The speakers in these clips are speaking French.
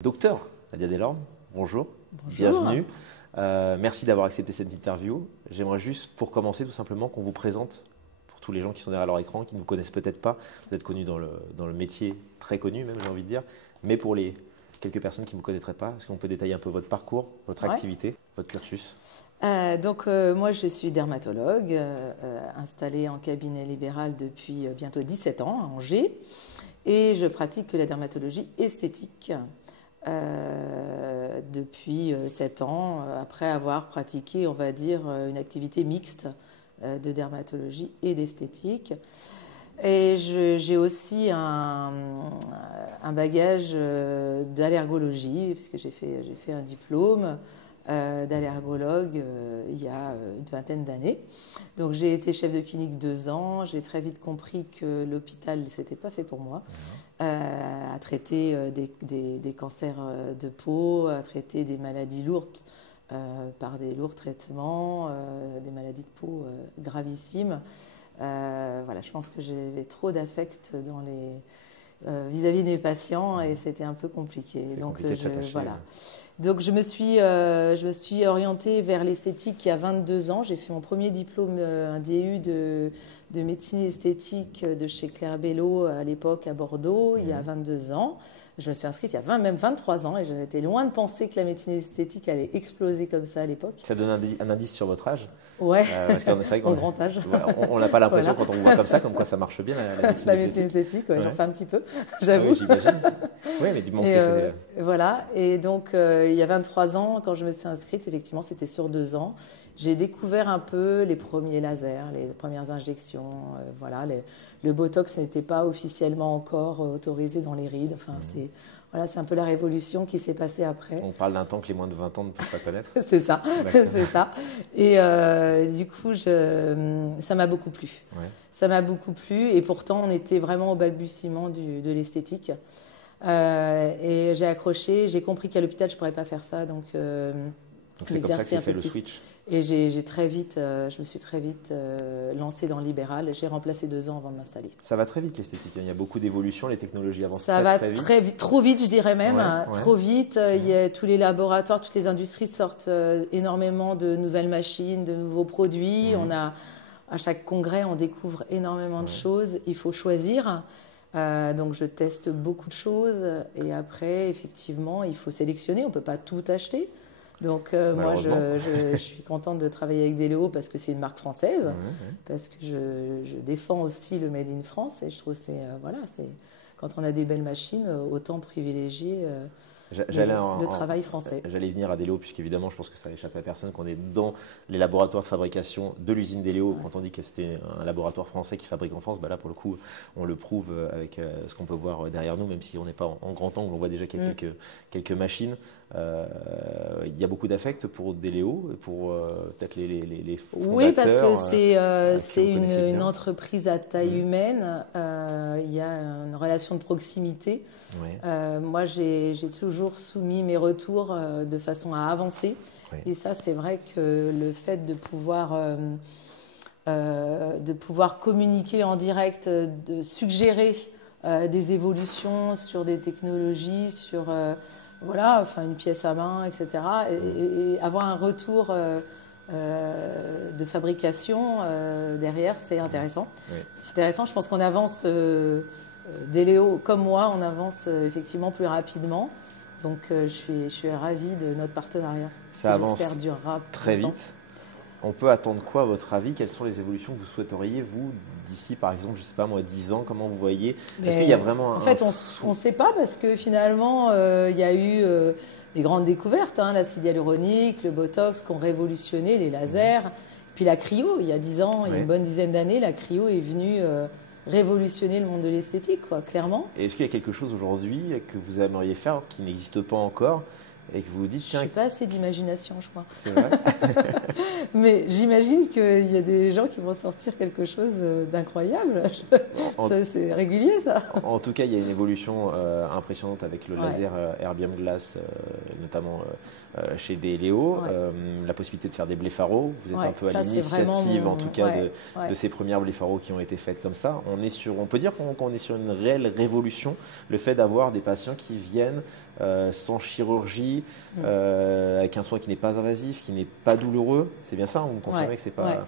Docteur Nadia Delorme, bonjour, Bonjour. bienvenue. Merci d'avoir accepté cette interview. J'aimerais juste, pour commencer, tout simplement qu'on vous présente, pour tous les gens qui sont derrière leur écran, qui ne vous connaissent peut-être pas, vous êtes connu dans le métier, très connu même, j'ai envie de dire, mais pour les quelques personnes qui ne vous connaîtraient pas, est-ce qu'on peut détailler un peu votre parcours, votre activité, votre cursus? Moi, je suis dermatologue, installée en cabinet libéral depuis bientôt 17 ans à Angers, et je pratique la dermatologie esthétique depuis 7 ans, après avoir pratiqué, on va dire, une activité mixte de dermatologie et d'esthétique. Et j'ai aussi un bagage d'allergologie, puisque j'ai fait un diplôme d'allergologue il y a une vingtaine d'années. Donc j'ai été chef de clinique 2 ans. J'ai très vite compris que l'hôpital ne s'était pas fait pour moi, à traiter des cancers de peau, à traiter des maladies lourdes par des lourds traitements, des maladies de peau gravissimes. Voilà, je pense que j'avais trop d'affect dans vis-à-vis de mes patients et c'était un peu compliqué. Donc voilà. Donc je me suis orientée vers l'esthétique il y a 22 ans. J'ai fait mon premier diplôme, un DU de médecine esthétique de chez Claire Bello à l'époque à Bordeaux, il y a 22 ans. Je me suis inscrite il y a même 23 ans et j'avais été loin de penser que la médecine esthétique allait exploser comme ça à l'époque. Ça donne un indice sur votre âge? Ouais, parce que c'est vrai mon grand âge. On n'a pas l'impression Voilà. quand on vous voit comme ça, comme quoi ça marche bien la médecine esthétique. Ouais. J'en fais un petit peu, j'avoue. Oui, j'imagine. Oui, mais dis-moi voilà, et donc il y a 23 ans, quand je me suis inscrite, effectivement, c'était sur 2 ans. J'ai découvert un peu les premiers lasers, les premières injections. Voilà, le Botox n'était pas officiellement encore autorisé dans les rides. Enfin, c'est un peu la révolution qui s'est passée après. On parle d'un temps que les moins de 20 ans ne peuvent pas connaître. C'est ça, c'est ça. Et du coup, ça m'a beaucoup plu. Ouais. Ça m'a beaucoup plu et pourtant, on était vraiment au balbutiement de l'esthétique. Et j'ai accroché, j'ai compris qu'à l'hôpital, je ne pourrais pas faire ça. Donc c'est comme ça que tu fait le switch. Et je me suis très vite lancée dans le libéral. J'ai remplacé 2 ans avant de m'installer. Ça va très vite l'esthétique. Il y a beaucoup d'évolutions, les technologies avancent très vite. Ça va très vite, trop vite, je dirais même. Trop vite. Il y a tous les laboratoires, toutes les industries sortent énormément de nouvelles machines, de nouveaux produits. À chaque congrès, on découvre énormément de choses. Il faut choisir. Donc je teste beaucoup de choses et après effectivement il faut sélectionner, on ne peut pas tout acheter. Donc moi je suis contente de travailler avec Deléo parce que c'est une marque française, parce que je défends aussi le Made in France et je trouve que quand on a des belles machines, autant privilégier le travail français. J'allais venir à Deléo, puisqu'évidemment, je pense que ça n'échappe à personne qu'on est dans les laboratoires de fabrication de l'usine Deléo. Quand on dit que c'était un laboratoire français qui fabrique en France, là, pour le coup, on le prouve avec ce qu'on peut voir derrière nous, même si on n'est pas en grand angle, on voit déjà qu'il y a quelques machines. Il y a beaucoup d'affect pour Deléo, pour peut-être les fondateurs. Oui, parce que c'est une entreprise à taille humaine. Il y a une relation de proximité. Moi, j'ai toujours soumis mes retours de façon à avancer. Et ça, c'est vrai que le fait de pouvoir communiquer en direct, de suggérer des évolutions sur des technologies, sur une pièce à main, etc. Et avoir un retour de fabrication derrière, c'est intéressant. C'est intéressant, je pense qu'on avance, Deléo comme moi, on avance effectivement plus rapidement. Donc je suis ravie de notre partenariat. Ça avance durera très vite. On peut attendre quoi à votre avis? Quelles sont les évolutions que vous souhaiteriez, vous, d'ici par exemple, je ne sais pas moi, 10 ans, comment vous voyez? Est-ce qu'il y a vraiment En fait, on ne sait pas parce que finalement, il y a eu des grandes découvertes, l'acide hyaluronique, le Botox qui ont révolutionné les lasers. Puis la cryo, il y a 10 ans, il y a une bonne dizaine d'années, la cryo est venue révolutionner le monde de l'esthétique, clairement. Et est-ce qu'il y a quelque chose aujourd'hui que vous aimeriez faire qui n'existe pas encore et que vous vous dites, tiens, je n'ai pas assez d'imagination, je crois. C'est vrai. Mais j'imagine qu'il y a des gens qui vont sortir quelque chose d'incroyable. C'est régulier, ça. En tout cas, il y a une évolution impressionnante avec le laser Erbium Glass, notamment chez Deléo. La possibilité de faire des blépharos. Vous êtes un peu à l'initiative, en tout cas, de ces premières blépharos qui ont été faites comme ça. On peut dire qu'on est sur une réelle révolution. Le fait d'avoir des patients qui viennent sans chirurgie, avec un soin qui n'est pas invasif, qui n'est pas douloureux. C'est bien ça, on me confirme que c'est pas… Ouais.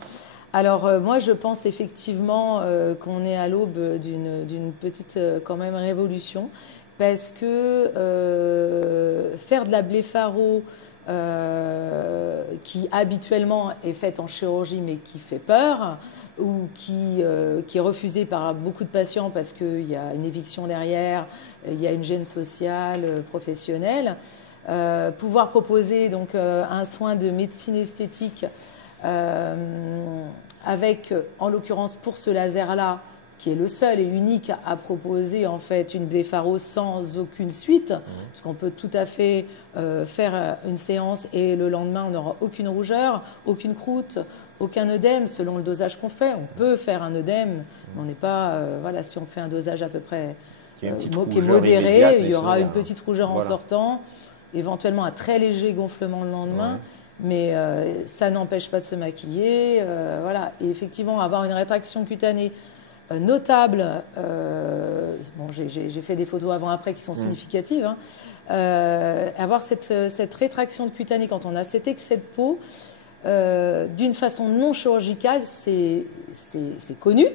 Alors moi je pense effectivement qu'on est à l'aube d'une petite quand même révolution parce que faire de la blépharo qui habituellement est faite en chirurgie mais qui fait peur ou qui est refusée par beaucoup de patients parce qu'il y a une éviction derrière, il y a une gêne sociale, professionnelle, pouvoir proposer donc un soin de médecine esthétique avec, en l'occurrence pour ce laser-là, qui est le seul et unique à proposer en fait une blépharo sans aucune suite, parce qu'on peut tout à fait faire une séance et le lendemain on n'aura aucune rougeur, aucune croûte, aucun œdème selon le dosage qu'on fait. On peut faire un œdème, mais on n'est pas, voilà, si on fait un dosage à peu près qui est modéré, il y aura une petite rougeur en sortant, éventuellement un très léger gonflement le lendemain. Mais ça n'empêche pas de se maquiller. Voilà. Et effectivement, avoir une rétraction cutanée notable, bon, j'ai fait des photos avant-après qui sont significatives, avoir cette rétraction de cutanée quand on a cet excès de peau, d'une façon non chirurgicale, c'est connu,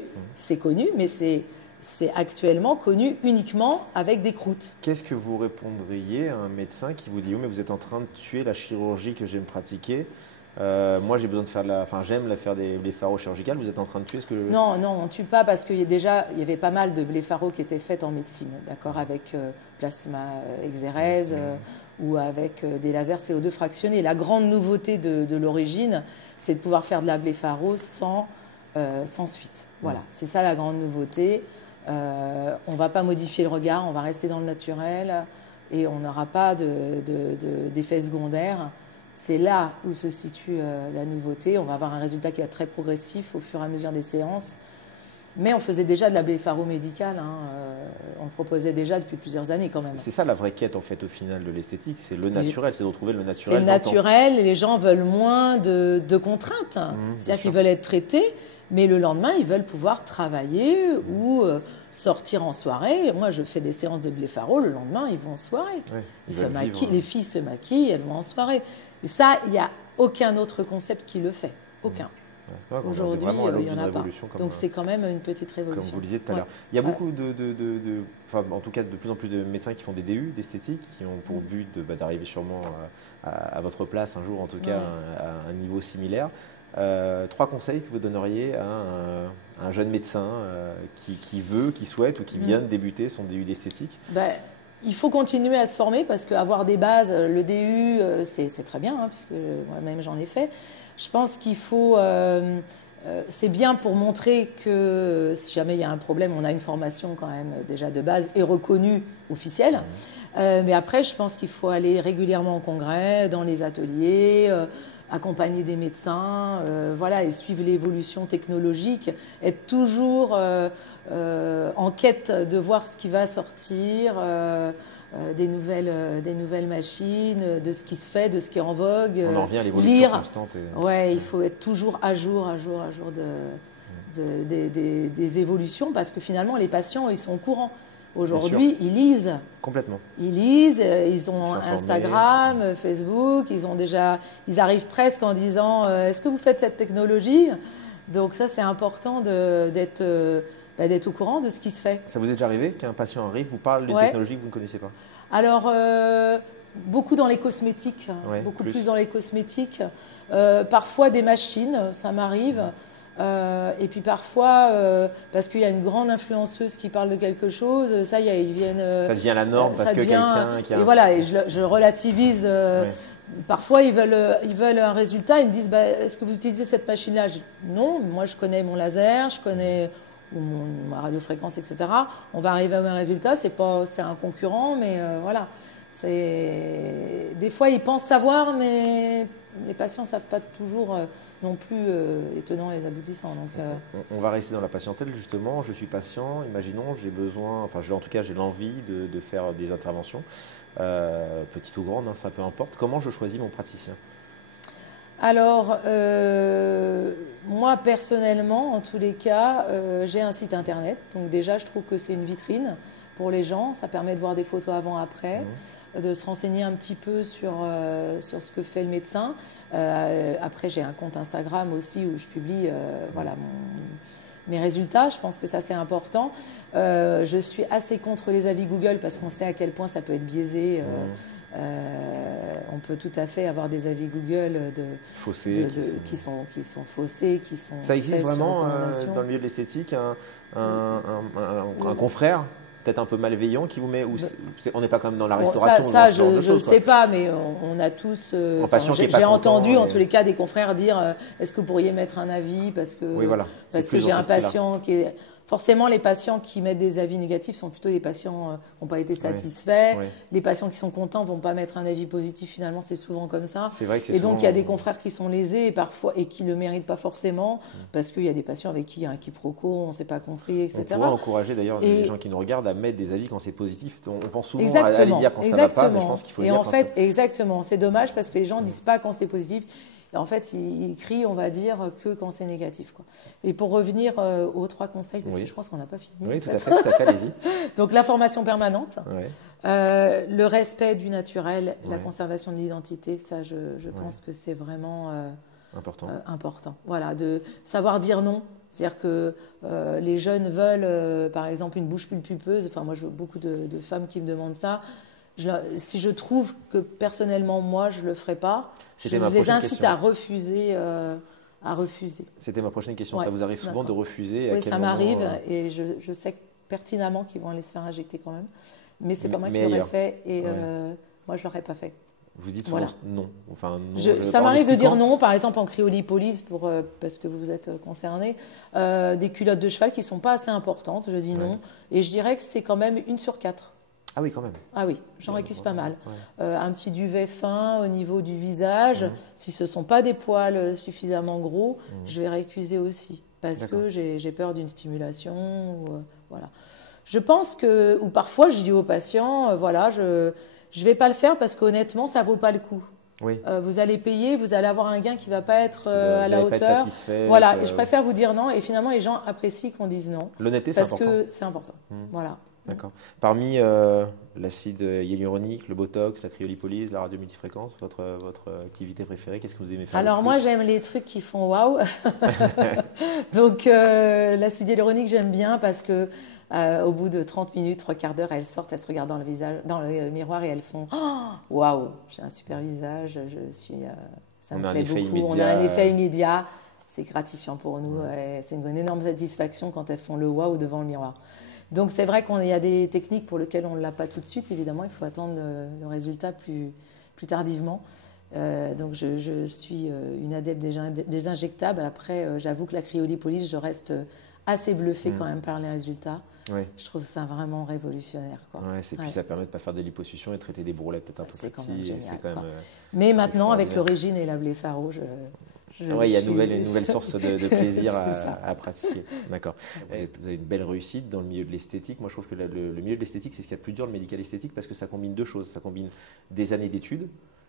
mais c'est actuellement connu uniquement avec des croûtes. Qu'est-ce que vous répondriez à un médecin qui vous dit « Oui, mais vous êtes en train de tuer la chirurgie que j'aime pratiquer. Moi, j'ai besoin de faire j'aime faire des blépharos chirurgicales. Vous êtes en train de tuer ce que… » Non, on ne tue pas parce qu'il y avait pas mal de blépharos qui étaient faites en médecine, d'accord, avec plasma exérèse ou avec des lasers CO2 fractionnés. La grande nouveauté de l'origine, c'est de pouvoir faire de la blépharos sans suite. Voilà, c'est ça la grande nouveauté. On ne va pas modifier le regard, on va rester dans le naturel et on n'aura pas d'effets secondaires. C'est là où se situe la nouveauté. On va avoir un résultat qui va être très progressif au fur et à mesure des séances. Mais on faisait déjà de la blépharo médicale. On le proposait déjà depuis plusieurs années quand même. C'est ça la vraie quête en fait au final de l'esthétique, c'est le naturel, c'est de retrouver le naturel. C'est le naturel et les gens veulent moins de contraintes. C'est-à-dire qu'ils veulent être traités. Mais le lendemain, ils veulent pouvoir travailler ou sortir en soirée. Moi, je fais des séances de blépharos. Le lendemain, ils vont en soirée. Oui, ils se maquillent, les filles se maquillent, elles vont en soirée. Et ça, il n'y a aucun autre concept qui le fait. Aucun. Ouais, aujourd'hui, il n'y en a pas. Donc, c'est quand même une petite révolution. Comme vous le disiez tout à l'heure. Il y a beaucoup en tout cas, de plus en plus de médecins qui font des DU d'esthétique, qui ont pour but d'arriver sûrement à votre place un jour, en tout cas, à un niveau similaire. 3 conseils que vous donneriez à un jeune médecin qui veut, qui souhaite ou qui vient de débuter son DU d'esthétique? Il faut continuer à se former parce qu'avoir des bases, le DU, c'est très bien, puisque moi-même j'en ai fait. Je pense qu'il faut… c'est bien pour montrer que si jamais il y a un problème, on a une formation quand même déjà de base et reconnue officielle. Mais après, je pense qu'il faut aller régulièrement au congrès, dans les ateliers, accompagner des médecins, voilà, et suivre l'évolution technologique, être toujours en quête de voir ce qui va sortir, des nouvelles machines, de ce qui se fait, de ce qui est en vogue. On en revient à l'évolution constante. Ouais, il faut être toujours à jour des évolutions parce que finalement les patients ils sont au courant. Aujourd'hui, ils lisent. Complètement. Ils lisent, ils ont Instagram, Facebook, ils arrivent presque en disant est-ce que vous faites cette technologie? Donc ça, c'est important d'être au courant de ce qui se fait. Ça vous est déjà arrivé qu'un patient arrive, vous parle d'une technologie que vous ne connaissez pas? Alors, beaucoup dans les cosmétiques, beaucoup plus dans les cosmétiques. Parfois des machines, ça m'arrive. Et puis parfois, parce qu'il y a une grande influenceuse qui parle de quelque chose, ça y est, ils viennent… ça devient la norme parce que quelqu'un qui a… Et voilà, et je relativise. Parfois, ils veulent un résultat, ils me disent est-ce que vous utilisez cette machine-là? Non, moi je connais mon laser, je connais ma radiofréquence, etc. On va arriver à un résultat, c'est un concurrent, mais voilà. Des fois, ils pensent savoir, mais les patients ne savent pas toujours non plus les tenants et les aboutissants. Donc, on va rester dans la patientèle, justement. Je suis patient, imaginons, j'ai besoin, en tout cas, j'ai l'envie de faire des interventions, petites ou grandes, ça peu importe. Comment je choisis mon praticien? Alors, moi, personnellement, en tous les cas, j'ai un site internet. Donc déjà, je trouve que c'est une vitrine pour les gens. Ça permet de voir des photos avant-après. de se renseigner un petit peu sur ce que fait le médecin. Après, j'ai un compte Instagram aussi où je publie mes résultats. Je pense que ça, c'est important. Je suis assez contre les avis Google parce qu'on sait à quel point ça peut être biaisé. On peut tout à fait avoir des avis Google faussés, qui sont faussés, qui sont ça existe faits vraiment sur dans le milieu de l'esthétique, un confrère peut-être un peu malveillant qui vous met, ou on n'est pas comme dans la restauration. Ça, je ne sais pas, mais on a tous. J'ai entendu en tous les cas des confrères dire est-ce que vous pourriez mettre un avis parce que j'ai un patient qui est. Forcément, les patients qui mettent des avis négatifs sont plutôt les patients qui n'ont pas été satisfaits. Oui. Les patients qui sont contents ne vont pas mettre un avis positif. Finalement, c'est souvent comme ça. Vrai que et donc, il y a des confrères qui sont lésés parfois et qui ne le méritent pas forcément parce qu'il y a des patients avec qui il y a un quiproquo, on ne s'est pas compris, etc. On pourrait encourager d'ailleurs les gens qui nous regardent à mettre des avis quand c'est positif. On pense souvent à aller dire quand ça ne va pas, mais je pense qu'il faut le dire. Et en fait, exactement. C'est dommage parce que les gens ne disent pas quand c'est positif. Et en fait, ils crient, on va dire, que quand c'est négatif, quoi. Et pour revenir aux 3 conseils, parce que je pense qu'on n'a pas fini. Oui, tout à fait, allez-y. Donc, la formation permanente, le respect du naturel, la conservation de l'identité, ça, je pense que c'est vraiment important. Voilà, de savoir dire non. C'est-à-dire que les jeunes veulent, par exemple, une bouche pulpeuse. Enfin, moi, je vois beaucoup de femmes qui me demandent ça. Si je trouve que personnellement, moi, je ne le ferai pas, je les incite à refuser. C'était ma prochaine question. Ça vous arrive souvent de refuser? Oui, ça m'arrive et je sais pertinemment qu'ils vont aller se faire injecter quand même. Mais ce n'est pas moi qui l'aurais fait et moi, je ne l'aurais pas fait. Vous dites souvent non. Enfin, ça m'arrive de dire non, par exemple en cryolipolyse, parce que vous êtes concerné, des culottes de cheval qui ne sont pas assez importantes, je dis non. Et je dirais que c'est quand même 1 sur 4. Ah oui, quand même. Ah oui, j'en récuse pas mal. Un petit duvet fin au niveau du visage. Si ce ne sont pas des poils suffisamment gros, je vais récuser aussi. Parce que j'ai peur d'une stimulation. Voilà. Je pense que, ou parfois je dis aux patients, je ne vais pas le faire parce qu'honnêtement, ça ne vaut pas le coup. Oui. Vous allez payer, vous allez avoir un gain qui ne va pas être à la hauteur. Voilà, et je préfère vous dire non. Et finalement, les gens apprécient qu'on dise non. L'honnêteté, c'est important. Parce que c'est important. Voilà. D'accord. Parmi l'acide hyaluronique, le botox, la cryolipolyse, la radiomultifréquence, votre activité préférée, qu'est-ce que vous aimez faire? Alors moi, j'aime les trucs qui font waouh. Donc l'acide hyaluronique, j'aime bien parce que au bout de 30 minutes, 3/4 d'heure, elles sortent, elles se regardent dans le miroir et elles font waouh, j'ai un super visage, ça me plaît beaucoup. On a un effet immédiat. C'est gratifiant pour nous. C'est une énorme satisfaction quand elles font le waouh devant le miroir. Donc c'est vrai qu'il y a des techniques pour lesquelles on ne l'a pas tout de suite, évidemment, il faut attendre le résultat plus tardivement. Donc je suis une adepte des injectables. Après, j'avoue que la cryolipolyse, je reste assez bluffée quand même par les résultats. Oui. Je trouve ça vraiment révolutionnaire. Puis ça permet de ne pas faire des liposuctions et traiter des bourrelets peut-être un peu c'est petits. Quand même génial, quand même, mais maintenant, avec l'origine et la bléphaро, il y a une nouvelle source de plaisir à pratiquer. D'accord. Vous avez une belle réussite dans le milieu de l'esthétique. Moi, je trouve que le milieu de l'esthétique, c'est ce qu'il y a de plus dur, le médical esthétique, parce que ça combine 2 choses. Ça combine des années d'études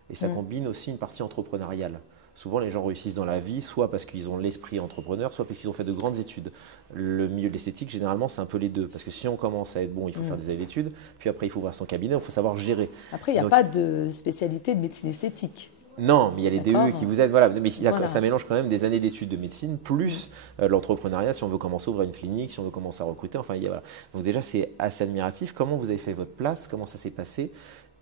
et ça combine aussi une partie entrepreneuriale. Souvent, les gens réussissent dans la vie, soit parce qu'ils ont l'esprit entrepreneur, soit parce qu'ils ont fait de grandes études. Le milieu de l'esthétique, généralement, c'est un peu les deux. Parce que si on commence à être bon, il faut faire des années d'études. Puis après, il faut ouvrir son cabinet, il faut savoir gérer. Après, il n'y a pas de spécialité de médecine esthétique. Non, mais il y a les DE qui vous aident. Voilà. Mais ça mélange quand même des années d'études de médecine plus l'entrepreneuriat si on veut commencer à ouvrir une clinique, si on veut commencer à recruter. Enfin, voilà. Donc déjà, c'est assez admiratif. Comment vous avez fait votre place? Comment ça s'est passé?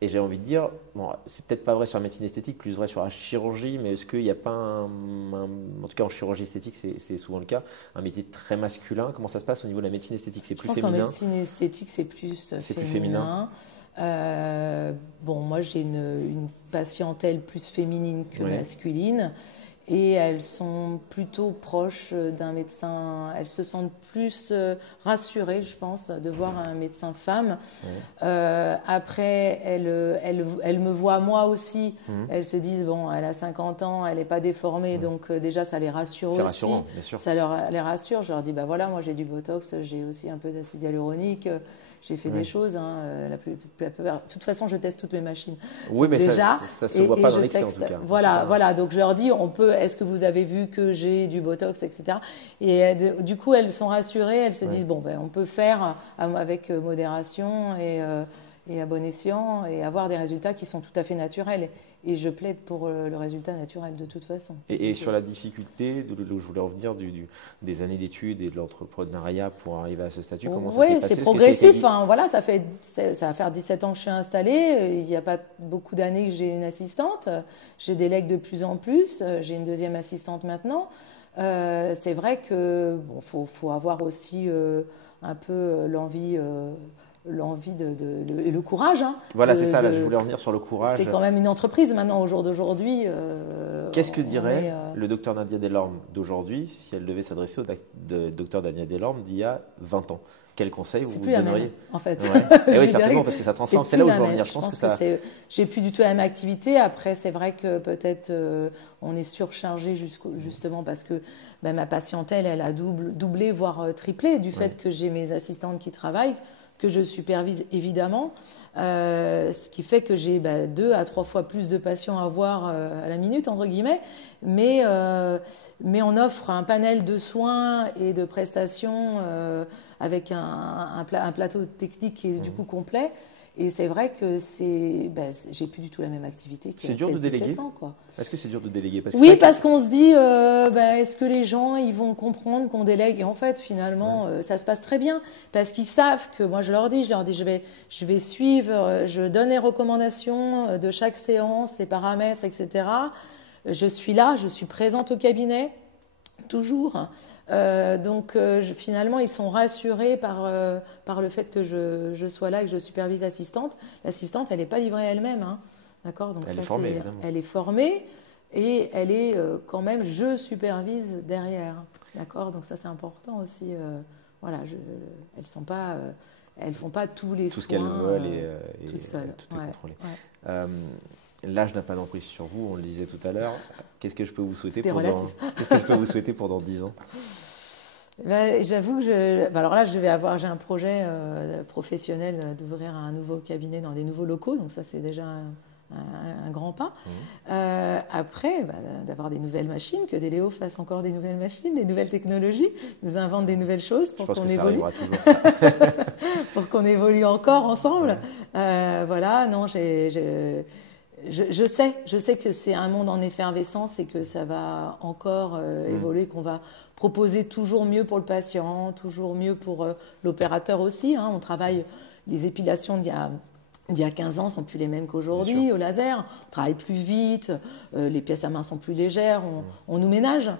Et j'ai envie de dire, bon, c'est peut-être pas vrai sur la médecine esthétique, plus vrai sur la chirurgie, mais est-ce qu'il n'y a pas en tout cas en chirurgie esthétique, c'est souvent le cas, un métier très masculin? Comment ça se passe au niveau de la médecine esthétique? C'est plus féminin? Je pense qu'en médecine esthétique, c'est plus féminin. Bon, moi, j'ai une patientèle plus féminine que masculine. Et elles sont plutôt proches d'un médecin. Elles se sentent plus rassurées, je pense, de voir un médecin femme. Après, elles me voient moi aussi. Elles se disent, bon, elle a 50 ans, elle n'est pas déformée, donc déjà, ça les rassure aussi. C'est rassurant, bien sûr. Ça les rassure. Je leur dis, bah voilà, moi j'ai du botox, j'ai aussi un peu d'acide hyaluronique. J'ai fait des choses. De toute façon, je teste toutes mes machines. Oui, mais déjà, ça se voit pas dans l'excès en tout cas. Voilà. Donc je leur dis, est-ce que vous avez vu que j'ai du botox, etc. Et du coup, elles sont rassurées. Elles se disent, bon, on peut faire avec modération et à bon escient et avoir des résultats qui sont tout à fait naturels. Et je plaide pour le résultat naturel de toute façon. Et sur la difficulté, je voulais revenir des années d'études et de l'entrepreneuriat pour arriver à ce statut, comment ça s'est passé? Oui, c'est progressif. Hein, voilà, ça va faire 17 ans que je suis installée. Il n'y a pas beaucoup d'années que j'ai une assistante. Je délègue de plus en plus. J'ai une deuxième assistante maintenant. C'est vrai que faut avoir aussi un peu l'envie et le courage. Hein, voilà, c'est ça, là, je voulais revenir sur le courage. C'est quand même une entreprise maintenant, au jour d'aujourd'hui. Qu'est-ce que dirait le docteur Nadia Delorme d'aujourd'hui si elle devait s'adresser au docteur Nadia Delorme d'il y a 20 ans? Quel conseil vous donneriez? C'est plus la même, en fait. Ouais. Oui, certainement, parce que ça transforme. C'est là où je veux en venir. Je pense que j'ai plus du tout la même activité. Après, c'est vrai que peut-être on est surchargé justement parce que ma patientèle, elle a doublé, voire triplé du fait que j'ai mes assistantes qui travaillent, que je supervise évidemment, ce qui fait que j'ai 2 à 3 fois plus de patients à voir à la minute, entre guillemets, mais on offre un panel de soins et de prestations avec un plateau technique qui est du coup complet. Et c'est vrai que j'ai plus du tout la même activité qu'il y a 16-17 ans. Est-ce que c'est dur de déléguer? Parce qu'on se dit, est-ce que les gens ils vont comprendre qu'on délègue? Et en fait, finalement, ça se passe très bien. Parce qu'ils savent que, moi je leur dis, je vais suivre, je donne les recommandations de chaque séance, les paramètres, etc. Je suis là, je suis présente au cabinet. Toujours. Donc finalement, ils sont rassurés par le fait que je sois là et que je supervise l'assistante. L'assistante, elle n'est pas livrée elle-même. Hein. D'accord. Donc elle est formée et elle est quand même, je supervise derrière. D'accord. Donc ça, c'est important aussi. Voilà, elles sont pas, elles font pas tous les soins. Tout ce qu'elles veulent et toutes seules. Tout est contrôlé. Ouais. L'âge n'a pas d'emprise sur vous, on le disait tout à l'heure. Qu'est-ce que je peux vous souhaiter pour dans 10 ans? J'avoue que alors là, j'ai un projet professionnel d'ouvrir un nouveau cabinet dans des nouveaux locaux, donc ça c'est déjà un grand pas. Après, d'avoir des nouvelles machines, que Déléo fasse encore des nouvelles machines, des nouvelles technologies, nous invente des nouvelles choses pour qu'on évolue. Pour qu'on évolue encore ensemble. Voilà, non, je sais que c'est un monde en effervescence et que ça va encore évoluer, qu'on va proposer toujours mieux pour le patient, toujours mieux pour l'opérateur aussi. Hein. On travaille, les épilations d'il y a 15 ans ne sont plus les mêmes qu'aujourd'hui au laser. On travaille plus vite, les pièces à main sont plus légères, on nous ménage.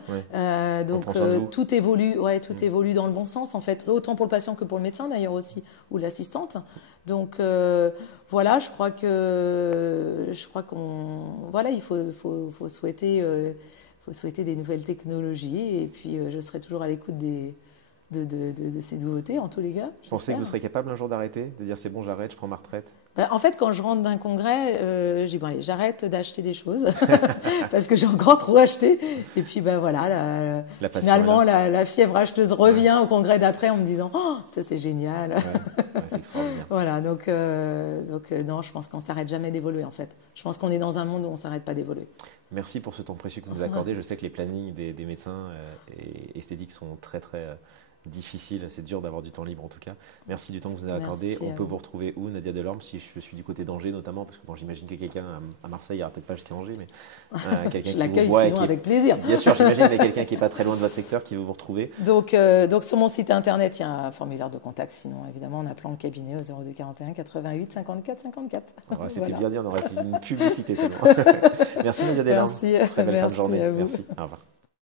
Donc tout évolue, tout évolue dans le bon sens en fait, autant pour le patient que pour le médecin d'ailleurs aussi, ou l'assistante. Donc voilà, je crois il faut souhaiter des nouvelles technologies et puis je serai toujours à l'écoute de ces nouveautés en tous les cas. Pensez que vous serez capable un jour d'arrêter, de dire c'est bon, j'arrête, je prends ma retraite? En fait, quand je rentre d'un congrès, je dis bon allez, j'arrête d'acheter des choses parce que j'ai encore trop acheté. Et puis voilà, finalement la fièvre acheteuse revient au congrès d'après en me disant oh ça c'est génial. C'est extraordinaire. Voilà, donc non, je pense qu'on s'arrête jamais d'évoluer en fait. Je pense qu'on est dans un monde où on s'arrête pas d'évoluer. Merci pour ce temps précieux que vous nous accordez. Je sais que les plannings des médecins et esthétiques sont très très difficile, c'est dur d'avoir du temps libre en tout cas. Merci du temps que vous avez accordé. On peut vous retrouver où, Nadia Delorme, si je suis du côté d'Angers notamment, parce que j'imagine que quelqu'un à Marseille n'ira peut-être pas jusqu'à Angers, mais quelqu'un je l'accueille sinon avec plaisir. Bien sûr, j'imagine, mais quelqu'un qui n'est pas très loin de votre secteur qui veut vous retrouver. Donc sur mon site internet, il y a un formulaire de contact, sinon évidemment en appelant le cabinet au 02 41 88 54 54. C'était bien dit, on aurait fait une publicité tellement. Merci Nadia Delorme. Merci, très belle fin de journée. À vous. Merci, au revoir.